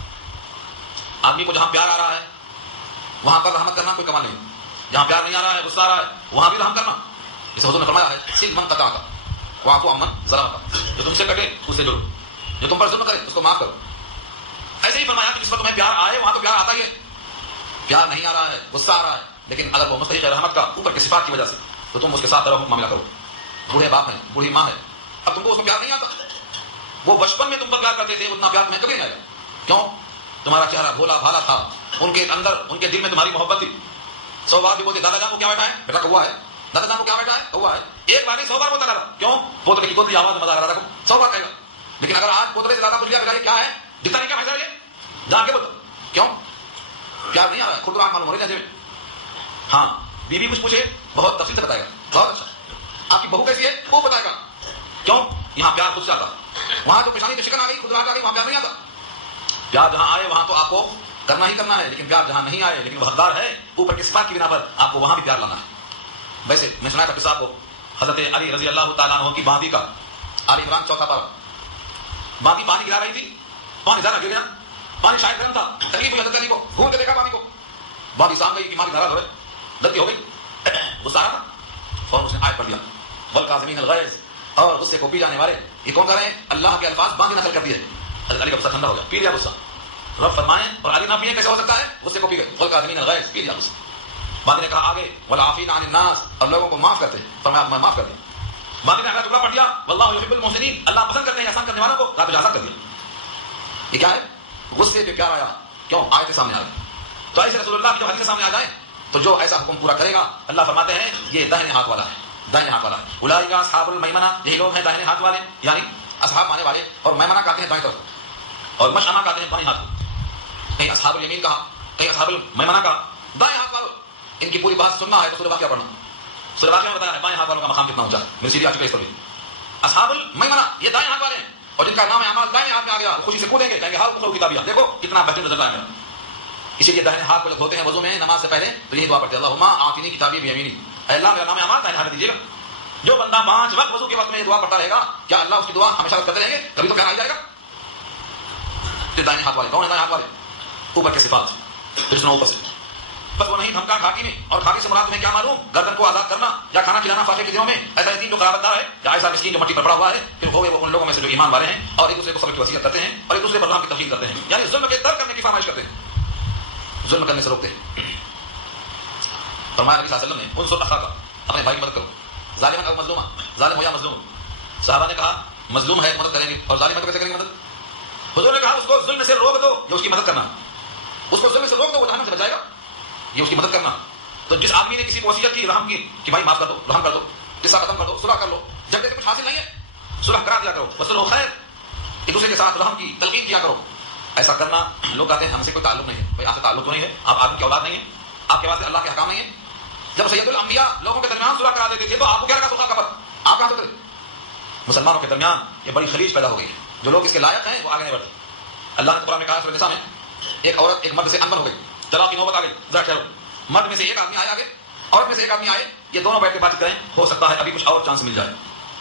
آدمی کو جہاں پیار آ رہا ہے وہاں پر رحمت کرنا کوئی کمال نہیں. جہاں پیار نہیں آ رہا ہے, غصہ آ رہا ہے, وہاں بھی رحم کرنا. جسے حضور نے فرمایا ہے سل من قطعک واعف عمن ظلمک, جو تم سے کٹے اس سے جڑو, جو تم پر ظلم کرے اس کو معاف کرو. ایسے ہی فرمایا کہ جس پر تمہیں پیار آئے وہاں تو پیار آتا ہی ہے. پیار نہیں آ رہا ہے, غصہ آ رہا ہے, لیکن اگر وہ مستحق ہے رحمت کا اوپر کی صفات کی وجہ سے تو تم اس کے ساتھ رحم معاملہ کرو. بوڑھے باپ ہیں, بوڑھی ماں ہے, اب تم کو اس کو پیار نہیں آتا. وہ بچپن میں تم پر پیار کرتے تھے, اتنا پیار تمہیں کبھی نہیں آئے گا. کیوں؟ تمہارا چہرہ بھولا بھالا تھا, ان کے اندر ان کے دل میں تمہاری محبت تھی. 100 بار بھی بولتے دادا جان کو کیا بیٹھا ہے, بیٹا کوا ہے. دادا جان کو کیا بیٹھا ہے, کوا ہے. ایک بار نہیں 100 بار بولتا دادا. کیوں؟ پوترے کی پوتری آواز میں مزہ آ رہا دادا کو 100 بار کہے گا. لیکن اگر آج پوترے سے دادا پوچھ لیا بیٹا یہ کیا ہے, جتنا نہیں کیا بھائی صاحب یہ جان کے بولتا. کیوں؟ پیار نہیں آ رہا ہے, خود آنکھ معلوم ہو رہی ہے. ہاں بیوی کچھ پوچھے بہت تفصیل سے بتائے گا, بہت اچھا. آپ کی بہو کیسی ہے وہ بتائے گا. کیوں؟ یہاں پیار خود سے آتا. وہاں تو پیشانی کی شکن آ گئی, خود آ گئی, وہاں پیار نہیں آتا. پیار جہاں آئے وہاں تو آپ کو کرنا ہی کرنا ہے, لیکن پیار جہاں نہیں آئے لیکن وہ حقدار ہے اوپر کی صفات کی بنا پر آپ کو وہاں بھی پیار لانا ہے. ویسے میں سنا تھا کو حضرت علی رضی اللہ تعالیٰ عنہ کی باندی کا, آل عمران 4 پارہ. باندی پانی گرا رہی تھی, پانی زیادہ گر گیا, پانی شاید گرم تھا, تکلیف ہوئی حضرت علی کو, گھوم کے دیکھا پانی کو, باندی سام گئی کہ ماں کی ناراض ہو رہے, غلطی ہو گئی, غصہ آ رہا تھا, فوراً اس نے آیت پڑھ دیا والکاظمین الغیظ, اور غصے کو پی جانے والے یہ کون کر رہے ہیں؟ اللہ کے الفاظ باندھی نقل کر دیے. حضرت علی کا غصہ ٹھنڈا ہو گیا, پی لیا غصہ. رب فرمائیں اور علی نہ پیے کیسے ہو سکتا ہے؟ غصے کو پی گئے, والکاظمین الغیظ, پی لیا غصہ. باندھی نے کہا آگے والعافین عن الناس, اور لوگوں کو معاف کرتے ہیں. فرمایا میں معاف کر دیا. باندھی نے اگلا ٹکڑا پڑھ دیا واللہ یحب المحسنین, اللہ پسند کرتے ہیں احسان کرنے والوں کو, رات اجازت کر دیا. یہ کیا ہے؟ غصے پہ پیار آیا. کیوں؟ آیتیں سامنے آ گئی. تو ایسے رسول اللہ کی جو حدیث سامنے آ جائیں تو جو ایسا حکم پورا کرے گا, اللہ فرماتے ہیں یہ داہنے ہاتھ والا ہے, دائیں ہاتھ والا ہے. اولئک اصحاب المیمنہ, یہی لوگ ہیں داہنے ہاتھ والے, یعنی اصحاب مانے والے. اور میمنہ کہتے ہیں دائیں طرف, اور مشأمہ کہتے ہیں بائیں ہاتھ. کہیں اصحاب الیمین کہا, کہیں اصحاب المیمنہ کہا, دائیں ہاتھ والوں. ان کی پوری بات سننا ہے تو سورہ واقعہ پڑھنا. سورہ واقعہ میں بتایا ہے بائیں ہاتھ والوں کا مقام کتنا اونچا ہے. میری سیدھی آ چکی ہے اس پر بھی. اصحاب المیمنہ یہ دائیں ہاتھ والے ہیں, اور جن کا نام اعمال دائیں ہاتھ میں آ گیا خوشی سے کودیں گے, کہیں گے ہاں مخلوق کتابیہ, دیکھو کتنا بہترین رزلٹ آیا میرا. اسی لیے دائیں ہاتھ پہ لوگ ہوتے ہیں وضو میں نماز سے پہلے تو یہی دعا پڑھتے ہیں اللہم آتنی کتابی بیمینی, اے اللہ میرا نام اعمال دائیں ہاتھ میں دیجیے گا. جو بندہ 5 وقت وضو کے وقت میں یہ دعا پڑھتا رہے گا, کیا اللہ اس کی دعا ہمیشہ کرتے رہیں گے؟ کبھی تو کہنا آ جائے گا. دائیں ہاتھ والے کون ہے؟ دائیں ہاتھ والے اوپر کے صفات, پھر سنو اوپر سے. بس وہ نہیں دھمکا کھاکی میں, اور کھاکی سے مراد تمہیں کیا معلوم؟ گردن کو آزاد کرنا یا کھانا کھلانا فاقے کے دنوں میں. ایسا یتیم جو قرابت دار ہے یا ایسا مسکین جو مٹی پر پڑا ہوا ہے, پھر ہوئے وہ ان لوگوں میں سے جو ایمان والے ہیں اور ایک دوسرے کو صبر کی وصیت کرتے ہیں اور ایک دوسرے پر رحم کی تلقین کرتے ہیں, یعنی ظلم کے ترک کرنے کی فرمائش کرتے ہیں, ظلم کرنے سے روکتے ہیں. فرمایا نبی صلی اللہ علیہ وسلم نے انصر اخاک, اپنے بھائی کی مدد کرو, ظالم او مظلوما, ظالم ہو یا مظلوم. صحابہ نے کہا مظلوم ہے مدد کریں گے, اور ظالم ہے تو کیسے کریں گے مدد؟ حضور نے کہا اس کو ظلم سے روک دو, یہ اس کی مدد کرنا. اس کو ظلم سے روک دو, وہ جہنم سے بچائے گا, یہ اس کی مدد کرنا. تو جس آدمی نے کسی کو وصیت کی رحم کی کہ بھائی معاف کر دو, رحم کر دو, قصہ ختم کر دو, صلح کر لو, جب دیکھتے کچھ حاصل نہیں ہے صلح کرا دیا کرو، وصلح خیر، ایک دوسرے کے ساتھ رحم کی تلقین کیا کرو. ایسا کرنا لوگ کہتے ہیں ہم سے کوئی تعلق نہیں ہے. بھائی آپ سے تعلق تو نہیں ہے، آپ آدمی کی اولاد نہیں ہے، آپ کے واسطے اللہ کے احکام نہیں ہے. جب سید الانبیاء لوگوں کے درمیان صلح کرا دیتے تھے تو آپ کو کیا لگا صلح کا پتہ؟ آپ کہاں سے کریں؟ مسلمانوں کے درمیان یہ بڑی خلیج پیدا ہو گئی ہے. جو لوگ اس کے لائق ہیں وہ آگے نہیں بڑھتے. اللہ نے قرآن میں کہا سورہ نساء میں ایک عورت ایک مرد سے انبن ہو گئی، طلاق کی نوبت آ گئی. ذرا ٹھہرو، مرد میں سے ایک آدمی آئے آگے، عورت میں سے ایک آدمی آئے، یہ دونوں بیٹھ کے بات کریں، ہو سکتا ہے ابھی کچھ اور چانس مل جائے.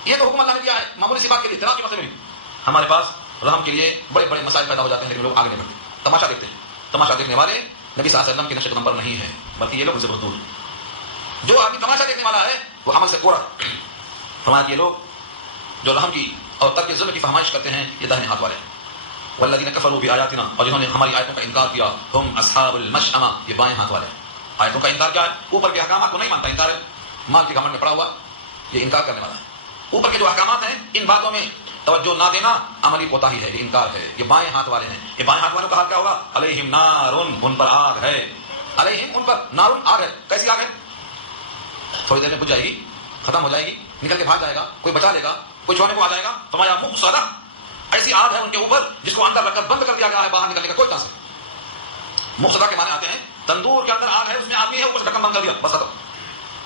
یہ تو حکم اللہ نے دیا ہے معمولی سی بات کے لیے، طلاق کے مسئلے میں. ہمارے پاس رحم کے لیے بڑے بڑے مسائل پیدا ہو جاتے ہیں لیکن لوگ آگے نہیں بڑھتے. تماشا دیکھتے ہیں. تماشا دیکھنے والے نبی صلی اللہ علیہ وسلم کے نقش نمبر نہیں ہیں، بلکہ یہ لوگ ان سے بہت دور. جو آدمی تماشا دیکھنے والا ہے وہ عمل سے کوڑا. فرمایا کہ یہ لوگ جو رحم کی اور ترک ظلم کی فہمائش کرتے ہیں یہ داہنے ہاتھ والے ہیں. والذین کفروا بآیاتنا، اور جنہوں نے ہماری آیتوں کا انکار کیا، ہم اصحاب المشأمہ، یہ بائیں ہاتھ والے ہیں. آیتوں کا انکار کیا ہے؟ اوپر کے احکامات کو نہیں مانتا، انکار ہے. مال کے گھمنڈ میں پڑا ہوا یہ انکار کرنے والا ہے. اوپر کے جو احکامات ہیں ان باتوں میں توجہ نہ دینا عملی کوتاہی ہے، یہ انکار ہے. یہ بائیں ہاتھ والے ہیں. یہ بائیں ہاتھ والوں کا حال کیا ہوگا؟ علیہم نارن، ان پر آگ ہے. علیہم، ان پر نارن، آگ ہے. کیسی آگ ہے؟ تھوڑی دیر میں بجھ جائے گی، ختم ہو جائے گی، نکل کے بھاگ جائے گا، کوئی بچا لے گا، کوئی چھوڑنے کو آ جائے گا. تمہارا مقصدہ ایسی آگ ہے ان کے اوپر جس کو اندر رکھ کر بند کر دیا گیا ہے، باہر نکلنے کا کوئی چانس نہیں. مقصدہ کے معنی آتے ہیں تندور کے اندر آگ ہے، اس میں آدمی ہے، اوپر سے ڈھکن بند کر دیا، بس ختم.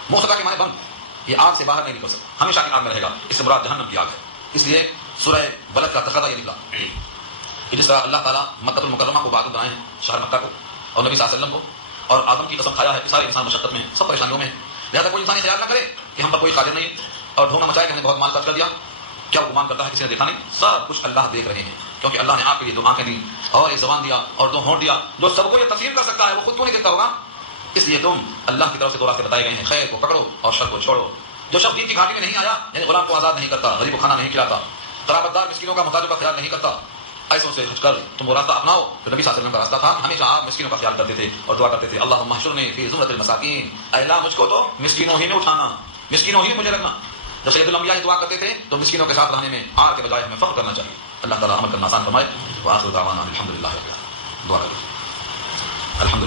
مقصدہ کے معنی بند، یہ آگ سے باہر نہیں نکل سکتا، ہمیشہ کی آگ میں رہے گا. اس سے مراد جہنم کی آگ ہے. اس لیے سورہ بلد کا تقاضا یہ نکلا کہ جس طرح اللہ تعالیٰ مکہ المکرمہ کو باغ بنائے ہیں، شہر مکہ کو، اور نبی صلی اللہ علیہ وسلم کو، اور آدم کی قسم کھایا ہے کہ سارے انسان مشقت میں ہیں، سب پریشانیوں میں ہیں. لہٰذا کوئی انسان یہ خیال نہ کرے کہ ہم پر کوئی قادر نہیں اور ڈھونگا مچائے کہ ہم نے بہت مال خرچ کر دیا. کیا وہ گمان کرتا ہے کسی نے دیکھا نہیں؟ سب کچھ اللہ دیکھ رہے ہیں، کیونکہ اللہ نے آپ کے لیے 2 آنکھیں دی اور 1 زبان دیا اور 2 ہونٹ دیا. جو سب کو یہ تسلیم کر سکتا ہے وہ خود کیوں نہیں دیکھتا ہوگا؟ اس لیے تم اللہ کی طرف سے 2 راستے بتائے گئے ہیں، خیر کو پکڑو اور شر کو چھوڑو. جو شخص دین کی گھاٹی میں نہیں آیا، یعنی غلام کو آزاد نہیں کرتا، غریب کو کھانا نہیں کھلاتا، قرابت دار مسکینوں کا محتاجوں کا خیال نہیں کرتا، ایسوں سے ہٹ کر تم وہ راستہ اپناؤ جو نبی صلی اللہ علیہ وسلم کا راستہ تھا. ہمیشہ آپ مسکینوں کا خیال کرتے تھے اور دعا کرتے تھے، اللہم احشرنی فی زمرۃ المساکین، اے اللہ مجھ کو تو مسکینوں ہی میں اٹھانا، مسکینوں ہی مجھے رکھنا. جب سید الانبیاء دعا کرتے تھے تو مسکینوں کے ساتھ رہنے میں آر کے بجائے ہمیں فخر کرنا چاہیے. اللہ تعالیٰ عمل کرنا آسان فرمائے. وآخر دعوانا الحمدللہ. دعا کریں الحمدللہ.